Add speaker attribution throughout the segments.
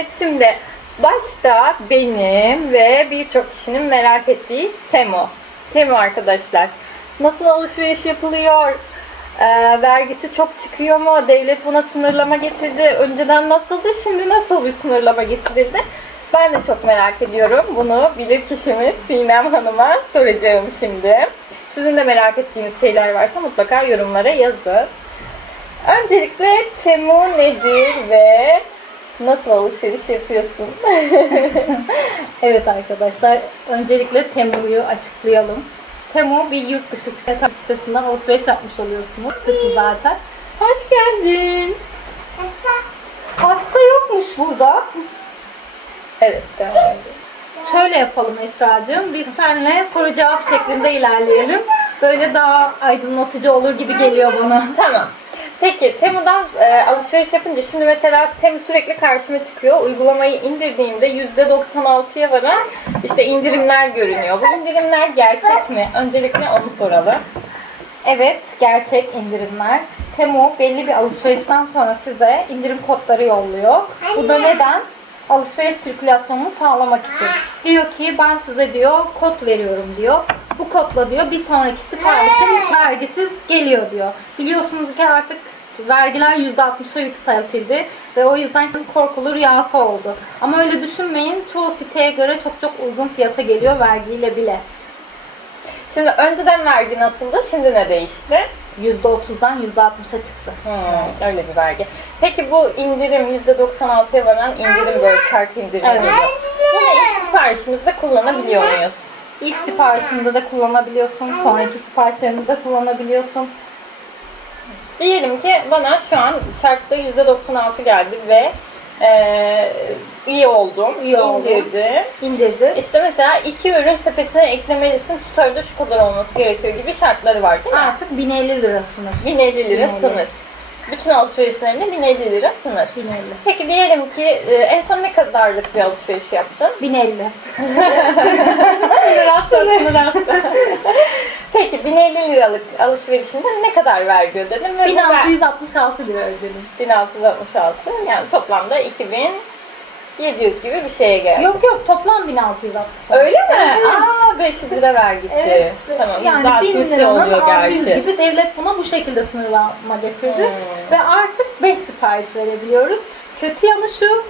Speaker 1: Evet şimdi başta benim ve birçok kişinin merak ettiği Temu. Temu arkadaşlar. Nasıl alışveriş yapılıyor? Ee, vergisi çok çıkıyor mu? Devlet buna sınırlama getirdi. Önceden nasıldı? Şimdi nasıl bir sınırlama getirildi? Ben de çok merak ediyorum. Bunu bilir kişimiz Sinem Hanım'a soracağım şimdi. Sizin de merak ettiğiniz şeyler varsa mutlaka yorumlara yazın. Öncelikle Temu nedir ve nasıl alışveriş yapıyorsun?
Speaker 2: Evet arkadaşlar, öncelikle Temu'yu açıklayalım. Temu bir yurt dışı site- sitesinden alışveriş yapmış oluyorsunuz. Sitesi zaten.
Speaker 1: Hoş geldin.
Speaker 2: Pasta yokmuş burada.
Speaker 1: Evet, devam edelim.
Speaker 2: Şöyle yapalım Esra'cığım. Biz seninle soru cevap şeklinde ilerleyelim. Böyle daha aydınlatıcı olur gibi geliyor bana.
Speaker 1: Tamam. Peki Temu'dan e, alışveriş yapınca şimdi mesela Temu sürekli karşıma çıkıyor. Uygulamayı indirdiğimde %96'ya varan işte indirimler görünüyor. Bu indirimler gerçek mi? Öncelikle onu soralım.
Speaker 2: Evet, gerçek indirimler. Temu belli bir alışverişten sonra size indirim kodları yolluyor. Bu da neden? Alışveriş sirkülasyonunu sağlamak için. Diyor ki ben size diyor kod veriyorum diyor. Bu kodla diyor bir sonraki siparişin vergisiz geliyor diyor. Biliyorsunuz ki artık vergiler %60'a yükseltildi ve o yüzden korkulu rüyası oldu. Ama öyle düşünmeyin. Çoğu siteye göre çok çok uygun fiyata geliyor vergiyle bile.
Speaker 1: Şimdi önceden vergi nasıldı? Şimdi ne değişti?
Speaker 2: %30'dan %60'a çıktı.
Speaker 1: Hmm, öyle bir vergi. Peki bu indirim %96'ya varan indirim böyle çark indirimi.
Speaker 2: Evet.
Speaker 1: oluyor. Bunu ilk siparişimizde kullanabiliyor muyuz?
Speaker 2: İlk siparişinde de kullanabiliyorsun, sonraki siparişlerinde de kullanabiliyorsun.
Speaker 1: Diyelim ki bana şu an çarkta %96 geldi ve eee üye oldum,
Speaker 2: oldum.
Speaker 1: indirdim.
Speaker 2: İndirdi.
Speaker 1: İşte mesela iki ürün sepetine eklemelisin, tutarı da şu kadar olması gerekiyor gibi şartları var değil mi?
Speaker 2: Artık 1050 lira sınır.
Speaker 1: 1050 lira
Speaker 2: 1050.
Speaker 1: sınır. Bütün alışverişlerinde 1050 lira sınır.
Speaker 2: 1050.
Speaker 1: Peki diyelim ki e, en son ne kadarlık bir alışveriş yaptın?
Speaker 2: 1050.
Speaker 1: Sınır asla, sınır asla. Peki 1050 liralık alışverişinde ne kadar vergi ödedin? Ve bu ver-
Speaker 2: 1666 lira ödedim.
Speaker 1: 1666 yani toplamda 2700 gibi bir şeye geldi.
Speaker 2: Yok yok toplam 1666.
Speaker 1: Öyle mi?
Speaker 2: Evet.
Speaker 1: Aa 500 lira vergisi.
Speaker 2: Evet.
Speaker 1: Tamam.
Speaker 2: Yani 1000
Speaker 1: %60'ı
Speaker 2: liranın
Speaker 1: oluyor
Speaker 2: 600
Speaker 1: gerçi.
Speaker 2: gibi devlet buna bu şekilde sınırlama getirdi.
Speaker 1: Hmm.
Speaker 2: Ve artık 5 sipariş verebiliyoruz. Kötü yanı şu.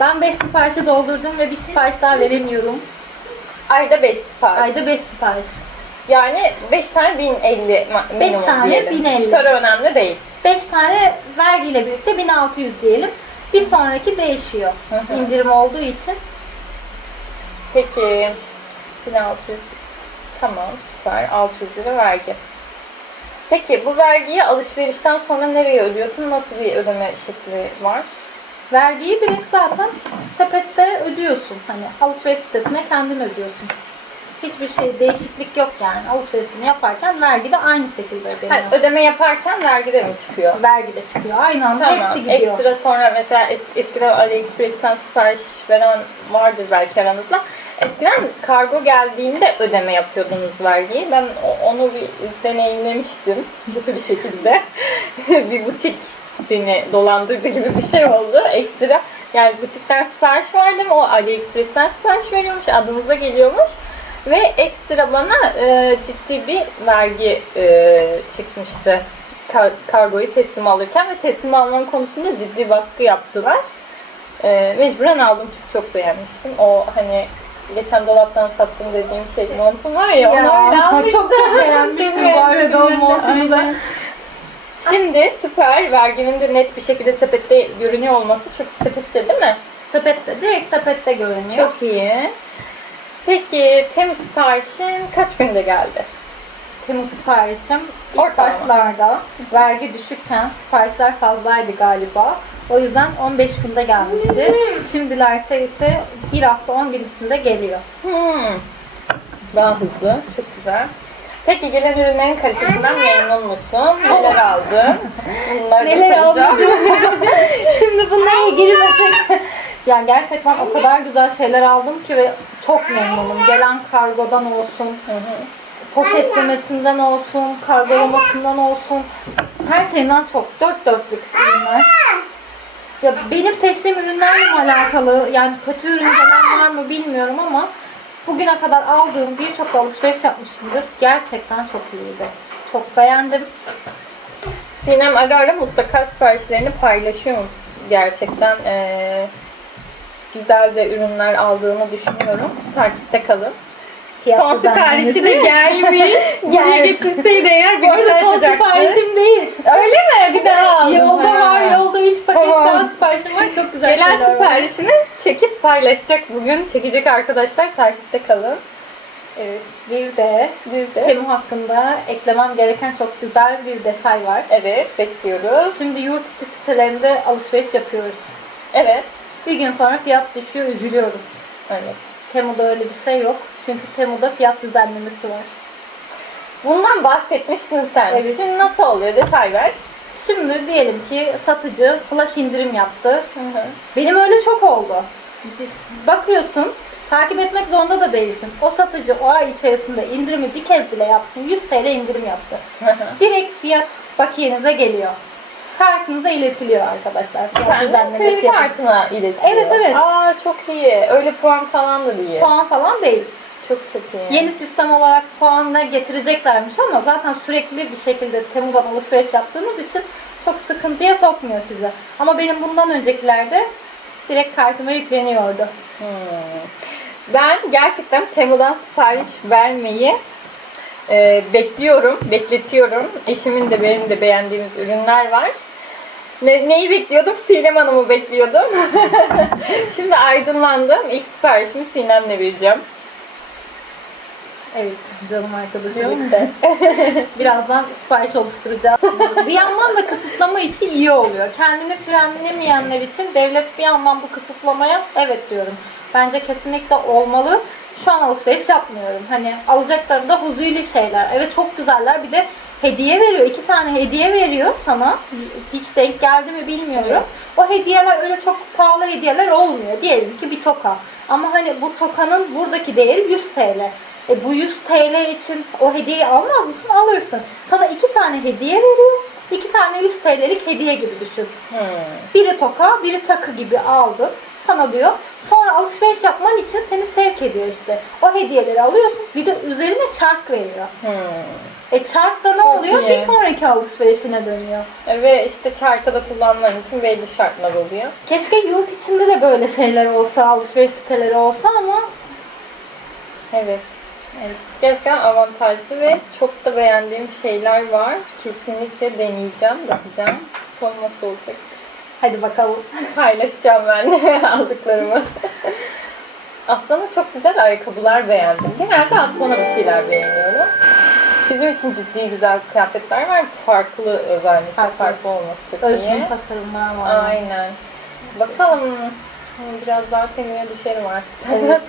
Speaker 2: Ben 5 siparişi doldurdum ve bir sipariş daha veremiyorum.
Speaker 1: Ayda 5 sipariş.
Speaker 2: Ayda 5 sipariş.
Speaker 1: Yani 5 tane 1050 ma-
Speaker 2: Beş
Speaker 1: minimum
Speaker 2: tane
Speaker 1: diyelim.
Speaker 2: 1050.
Speaker 1: Tutarı önemli değil.
Speaker 2: 5 tane vergiyle birlikte 1600 diyelim. Bir sonraki değişiyor.
Speaker 1: Hı hı.
Speaker 2: İndirim olduğu için.
Speaker 1: Peki 1600 tamam süper 600 lira vergi. Peki bu vergiyi alışverişten sonra nereye ödüyorsun? Nasıl bir ödeme şekli var?
Speaker 2: Vergiyi direkt zaten sepette ödüyorsun. Hani alışveriş sitesine kendin ödüyorsun. Hiçbir şey değişiklik yok yani. Alışverişini yaparken vergi de aynı şekilde ödeniyor.
Speaker 1: ödeme yaparken vergi de mi çıkıyor?
Speaker 2: vergi de çıkıyor. Aynı anda
Speaker 1: Tamam.
Speaker 2: hepsi gidiyor.
Speaker 1: Ekstra sonra mesela es- eskiden AliExpress'ten sipariş veren vardır belki aranızda. Eskiden kargo geldiğinde ödeme yapıyordunuz vergiyi. Ben onu bir deneyimlemiştim kötü bir şekilde. bir butik beni dolandırdı gibi bir şey oldu. Ekstra yani butikten sipariş verdim. O AliExpress'ten sipariş veriyormuş. Adınıza geliyormuş. Ve ekstra bana e, ciddi bir vergi e, çıkmıştı kar- kargoyu teslim alırken ve teslim almam konusunda ciddi baskı yaptılar. E, mecburen aldım çünkü çok beğenmiştim. O hani geçen dolaptan sattım dediğim şey montum var ya, onu öyle almıştım.
Speaker 2: çok çok beğenmiştim bu arada o montunu da.
Speaker 1: Şimdi süper. Verginin de net bir şekilde sepette görünüyor olması çok sepette değil mi?
Speaker 2: Sepette, direkt sepette görünüyor.
Speaker 1: Çok iyi. Peki temiz siparişin kaç günde geldi?
Speaker 2: Temmuz siparişim ilk
Speaker 1: Ortalama.
Speaker 2: başlarda vergi düşükken siparişler fazlaydı galiba. O yüzden 15 günde gelmişti. Şimdilerse ise bir hafta 10 gün içinde geliyor.
Speaker 1: Hmm. Daha hızlı. Çok güzel. Peki gelen ürünlerin kalitesinden memnun musun? Neler aldın? Bunları da
Speaker 2: Neler
Speaker 1: soracağım.
Speaker 2: aldım? Şimdi bunlara girmesek. Yani gerçekten o kadar güzel şeyler aldım ki ve çok memnunum. Gelen kargodan olsun, poşetlemesinden olsun, kargolamasından olsun. Her şeyinden çok. Dört dörtlük ürünler. Ya benim seçtiğim ürünlerle mi alakalı yani kötü ürün gelen var mı bilmiyorum ama bugüne kadar aldığım birçok alışveriş yapmışımdır. Gerçekten çok iyiydi. Çok beğendim.
Speaker 1: Sinem ara ara mutlaka siparişlerini paylaşıyor gerçekten. Ee, güzel de ürünler aldığını düşünüyorum. Takipte kalın.
Speaker 2: Fiyat
Speaker 1: Son siparişi de gelmiş. Buraya getirseydi eğer bir
Speaker 2: arada
Speaker 1: güzel
Speaker 2: son
Speaker 1: açacaktı.
Speaker 2: siparişim değil.
Speaker 1: Öyle mi? Bir daha aldım.
Speaker 2: Yolda
Speaker 1: Ha.
Speaker 2: var, yolda 3 paket
Speaker 1: Tamam.
Speaker 2: daha siparişim var. Çok güzel
Speaker 1: Gelen
Speaker 2: şeyler var.
Speaker 1: siparişini çekip paylaşacak bugün. Çekecek arkadaşlar takipte kalın.
Speaker 2: Evet, bir de
Speaker 1: Bir de.
Speaker 2: Temu hakkında eklemem gereken çok güzel bir detay var.
Speaker 1: Evet bekliyoruz.
Speaker 2: Şimdi yurt içi sitelerinde alışveriş yapıyoruz.
Speaker 1: Evet.
Speaker 2: Bir gün sonra fiyat düşüyor, üzülüyoruz.
Speaker 1: Evet.
Speaker 2: Temu'da öyle bir şey yok. Çünkü Temu'da fiyat düzenlemesi var.
Speaker 1: Bundan bahsetmiştin sen.
Speaker 2: Evet.
Speaker 1: Şimdi nasıl oluyor? Detay ver.
Speaker 2: Şimdi diyelim ki satıcı flash indirim yaptı.
Speaker 1: Hı hı.
Speaker 2: Benim öyle çok oldu. Bakıyorsun, takip etmek zorunda da değilsin. O satıcı o ay içerisinde indirimi bir kez bile yapsın, 100 TL indirim yaptı.
Speaker 1: Hı hı.
Speaker 2: Direkt fiyat bakiyenize geliyor. Kartınıza iletiliyor arkadaşlar. Fiyat
Speaker 1: Sen de
Speaker 2: düzenlemesi
Speaker 1: kredi
Speaker 2: yapın.
Speaker 1: kartına iletiyor.
Speaker 2: Evet, evet.
Speaker 1: Aa çok iyi. Öyle puan falan da değil.
Speaker 2: Puan falan değil.
Speaker 1: Çok çok iyi.
Speaker 2: Yeni sistem olarak puanla getireceklermiş ama zaten sürekli bir şekilde Temu'dan alışveriş yaptığınız için çok sıkıntıya sokmuyor sizi. Ama benim bundan öncekilerde direkt kartıma yükleniyordu.
Speaker 1: Hmm. Ben gerçekten Temu'dan sipariş vermeyi e, bekliyorum, bekletiyorum. Eşimin de benim de beğendiğimiz ürünler var. Ne, neyi bekliyordum? Sinem Hanım'ı bekliyordum. Şimdi aydınlandım. İlk siparişimi Sinem'le vereceğim.
Speaker 2: Evet canım arkadaşım. Birazdan sipariş oluşturacağız. bir yandan da kısıtlama işi iyi oluyor. Kendini frenlemeyenler için devlet bir yandan bu kısıtlamaya evet diyorum. Bence kesinlikle olmalı. Şu an alışveriş yapmıyorum. Hani alacaklarım da huzurlu şeyler. Evet çok güzeller. Bir de hediye veriyor. iki tane hediye veriyor sana. Hiç denk geldi mi bilmiyorum. O hediyeler öyle çok pahalı hediyeler olmuyor. Diyelim ki bir toka. Ama hani bu tokanın buradaki değeri 100 TL. E bu 100 TL için o hediyeyi almaz mısın? Alırsın. Sana iki tane hediye veriyor. İki tane 100 TL'lik hediye gibi düşün.
Speaker 1: Hmm.
Speaker 2: Biri toka, biri takı gibi aldın. Sana diyor. Sonra alışveriş yapman için seni sevk ediyor işte. O hediyeleri alıyorsun. Bir de üzerine çark veriyor.
Speaker 1: Hmm.
Speaker 2: E çark da ne
Speaker 1: Çok
Speaker 2: oluyor?
Speaker 1: iyi.
Speaker 2: Bir sonraki alışverişine dönüyor.
Speaker 1: Ve işte çarkada kullanman için belli şartlar oluyor.
Speaker 2: Keşke yurt içinde de böyle şeyler olsa, alışveriş siteleri olsa ama
Speaker 1: Evet.
Speaker 2: Evet.
Speaker 1: Gerçekten avantajlı ve çok da beğendiğim şeyler var. Kesinlikle deneyeceğim, bakacağım. Bakalım nasıl olacak.
Speaker 2: Hadi bakalım.
Speaker 1: Paylaşacağım ben aldıklarımı. Aslan'a çok güzel ayakkabılar beğendim. Genelde Aslan'a bir şeyler beğeniyorum. Bizim için ciddi güzel kıyafetler var. Farklı özellikle
Speaker 2: Farklı.
Speaker 1: farklı, olması çok
Speaker 2: Özgün
Speaker 1: iyi.
Speaker 2: tasarımlar var.
Speaker 1: Aynen. Bakalım. Biraz daha temuya düşerim artık.
Speaker 2: Evet.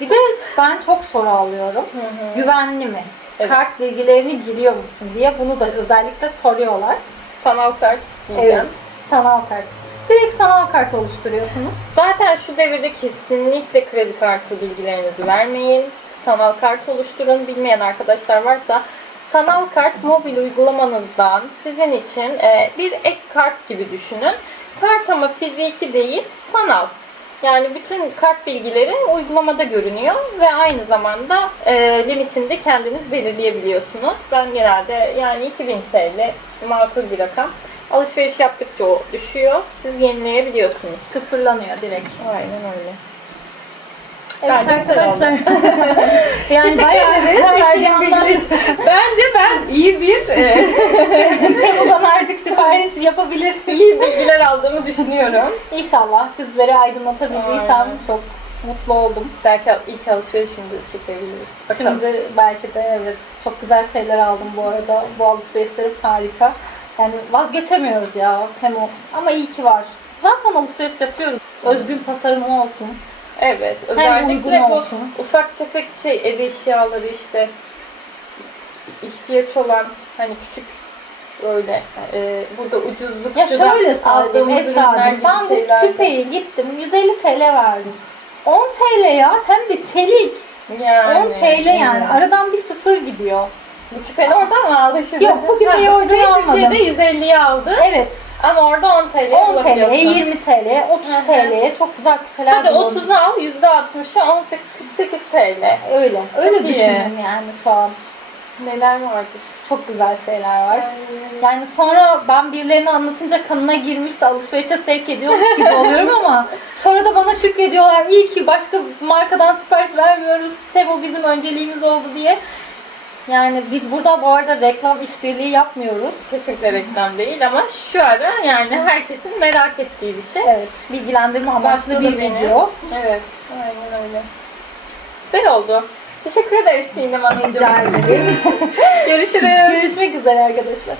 Speaker 2: Bir de ben çok soru alıyorum.
Speaker 1: Hı hı.
Speaker 2: Güvenli mi?
Speaker 1: Evet.
Speaker 2: Kart bilgilerini giriyor musun diye bunu da özellikle soruyorlar.
Speaker 1: Sanal kart diyeceğim.
Speaker 2: Evet. Sanal kart. Direkt sanal kart oluşturuyorsunuz.
Speaker 1: Zaten şu devirde kesinlikle kredi kartı bilgilerinizi vermeyin. Sanal kart oluşturun. Bilmeyen arkadaşlar varsa sanal kart mobil uygulamanızdan sizin için e, bir ek kart gibi düşünün. Kart ama fiziki değil, sanal. Yani bütün kart bilgileri uygulamada görünüyor ve aynı zamanda e, limitini de kendiniz belirleyebiliyorsunuz. Ben genelde yani 2000 TL makul bir rakam. Alışveriş yaptıkça o düşüyor. Siz yenileyebiliyorsunuz.
Speaker 2: Sıfırlanıyor direkt.
Speaker 1: Aynen öyle.
Speaker 2: Evet
Speaker 1: Bence
Speaker 2: arkadaşlar. yani bayağı her anlattık.
Speaker 1: için. Bence ben iyi bir e,
Speaker 2: Temu'dan artık sipariş yapabilirsin.
Speaker 1: iyi bilgiler aldığımı düşünüyorum.
Speaker 2: İnşallah sizleri aydınlatabildiysem
Speaker 1: Aynen.
Speaker 2: çok mutlu oldum.
Speaker 1: Belki ilk alışverişimde çekebiliriz. Bakalım.
Speaker 2: Şimdi belki de evet çok güzel şeyler aldım bu arada. Bu alışverişlerim harika. Yani vazgeçemiyoruz ya Temu. Ama iyi ki var. Zaten alışveriş yapıyoruz. Özgün tasarımı olsun.
Speaker 1: Evet.
Speaker 2: uygun
Speaker 1: Özellikle bu
Speaker 2: olsun.
Speaker 1: ufak tefek şey ev eşyaları işte ihtiyaç olan hani küçük böyle e, burada ucuzlukçu
Speaker 2: Ya şöyle söyleyeyim
Speaker 1: aldığımız ürünler
Speaker 2: Esra'cığım.
Speaker 1: gibi
Speaker 2: Ben bu küpeyi gittim 150 TL verdim. 10 TL ya hem de çelik.
Speaker 1: yani,
Speaker 2: 10 TL yani.
Speaker 1: evet.
Speaker 2: Aradan bir sıfır gidiyor.
Speaker 1: Bu küpeni oradan mı aldın şimdi?
Speaker 2: Yok, bu küpeyi oradan almadım.
Speaker 1: Türkiye'de 150'ye aldı.
Speaker 2: Evet.
Speaker 1: Ama orada 10 TL
Speaker 2: 10
Speaker 1: bulabiliyorsun.
Speaker 2: TL'ye, 20 TL'ye, 30
Speaker 1: Hı hı.
Speaker 2: TL'ye çok güzel küpeler
Speaker 1: Hadi
Speaker 2: bulabiliyorsun.
Speaker 1: 30'u al, %60'ı 18-48 TL.
Speaker 2: Öyle. Öyle
Speaker 1: Çok iyi.
Speaker 2: düşünün yani şu an.
Speaker 1: Neler vardır?
Speaker 2: Çok güzel şeyler var.
Speaker 1: Ay.
Speaker 2: Yani sonra ben birilerine anlatınca kanına girmiş de alışverişe sevk ediyormuş gibi oluyorum ama sonra da bana şükrediyorlar. İyi ki başka markadan sipariş vermiyoruz. Temo bizim önceliğimiz oldu diye. Yani biz burada bu arada reklam işbirliği yapmıyoruz.
Speaker 1: Kesinlikle reklam değil ama şu ara yani herkesin merak ettiği bir şey.
Speaker 2: Evet, bilgilendirme amaçlı bir
Speaker 1: beni.
Speaker 2: video.
Speaker 1: Evet, aynen öyle. Güzel oldu. Teşekkür ederiz Sinem Hanımcığım.
Speaker 2: Rica ederim.
Speaker 1: Görüşürüz.
Speaker 2: Görüşmek üzere arkadaşlar.